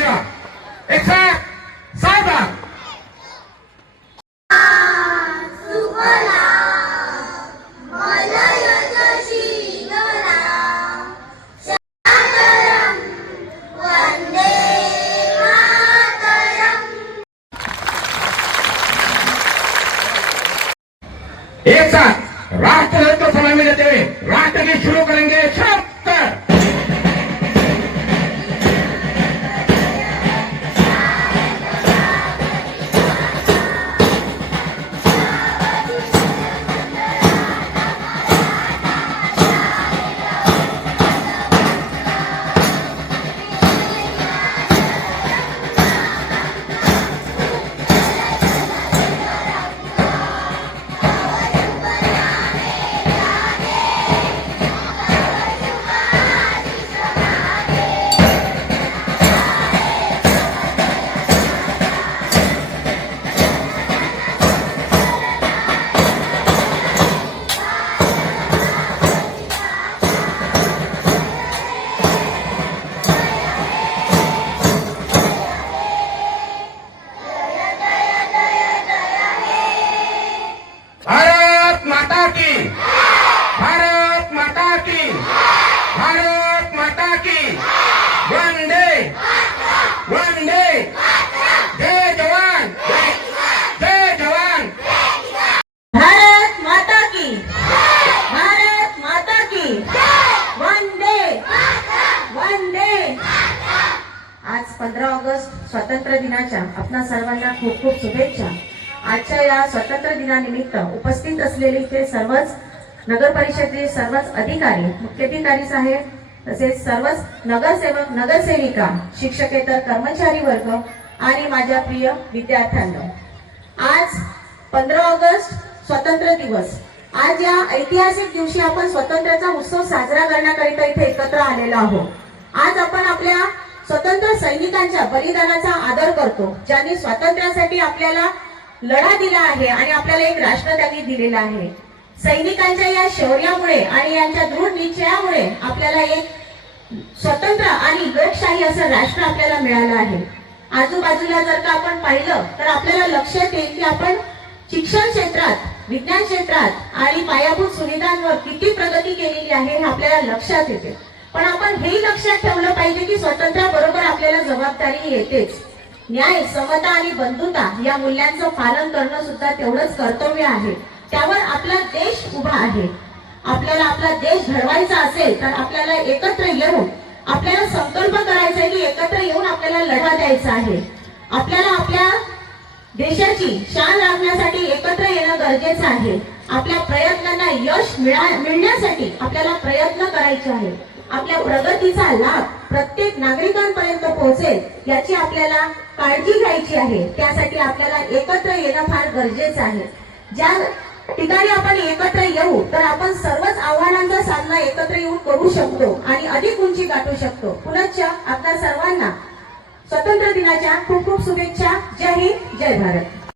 शिवा 107 एक साथ राष्ट्र को सलामी देते हुए राष्ट्र की शुरू करेंगे शब्द। भारत माता की, भारत माता की, भारत माता की, वंदे वंदे, जय जवान जय जवान। भारत माता की, भारत माता की, वंदे वंदे। आज 15 ऑगस्ट स्वातंत्र्य दिनाच्या आपणा सर्वांना खूप खूप शुभेच्छा। आजच्या या स्वातंत्र्य दिनानिमित्त उपस्थित असलेले इथे सर्वच नगर परिषदेचे सर्वच अधिकारी, मुख्याधिकारी साहेब तसेच सर्वच नगरसेवक, नगरसेविका, शिक्षकेतर कर्मचारी वर्ग आणि माझ्या प्रिय विद्यार्थ्यांनो, आज 15 ऑगस्ट स्वातंत्र्य दिवस, आज या ऐतिहासिक दिवशी आपण स्वातंत्र्याचा उत्सव साजरा करण्याकरिता इथे एकत्र आलेलो आहोत। आज आपण आपल्या स्वतंत्र सैनिकांच्या बलिदानाचा आदर करतो, ज्यांनी स्वातंत्र्यासाठी आपल्याला लढा दिला आहे आणि आपल्याला एक राष्ट्र त्यांनी दिलेला आहे। सैनिकांच्या या शौर्यामुळे आणि यांच्या दृढ निश्चयामुळे आपल्याला एक स्वतंत्र आणि लोकशाही असं राष्ट्र आपल्याला मिळालं आहे। आजूबाजूला जर का आपण पाहिलं तर आपल्याला लक्षात येईल की आपण शिक्षण क्षेत्रात, विज्ञान क्षेत्रात आणि पायाभूत सुविधांवर किती प्रगती केलेली आहे हे आपल्याला लक्षात येते। पण आपण हे लक्षात ठेवलं पाहिजे की स्वातंत्र्याबरोबर आपल्याला जबाबदारी येतेच। न्याय, समता आणि बंधुता या मूल्यांचं पालन करणं सुद्धा तेवढंच कर्तव्य आहे। त्यावर आपला देश उभा आहे। आपल्याला आपला देश घडवायचा असेल तर आपल्याला एकत्र येऊन आपल्याला संकल्प करायचा आहे की एकत्र येऊन आपल्याला लढा द्यायचा आहे। आपल्याला आपल्या देशाची शान राखण्यासाठी एकत्र येणं गरजेचं आहे। आपल्या प्रयत्नांना यश मिळण्यासाठी आपल्याला प्रयत्न करायचे आहे। आपल्या प्रगतीचा लाभ प्रत्येक नागरिकांपर्यंत पोहोचेल याची आपल्याला काळजी घ्यायची आहे। त्यासाठी आपल्याला एकत्र येणं फार गरजेचं आहे। ज्या ठिकाणी आपण एकत्र येऊ तर आपण सर्वच आव्हानांचा सामना एकत्र येऊन करू शकतो आणि अधिक उंची गाठू शकतो। पुनश्च आपल्या सर्वांना स्वातंत्र्य दिनाच्या खूप खूप शुभेच्छा। जय हिंद, जय भारत।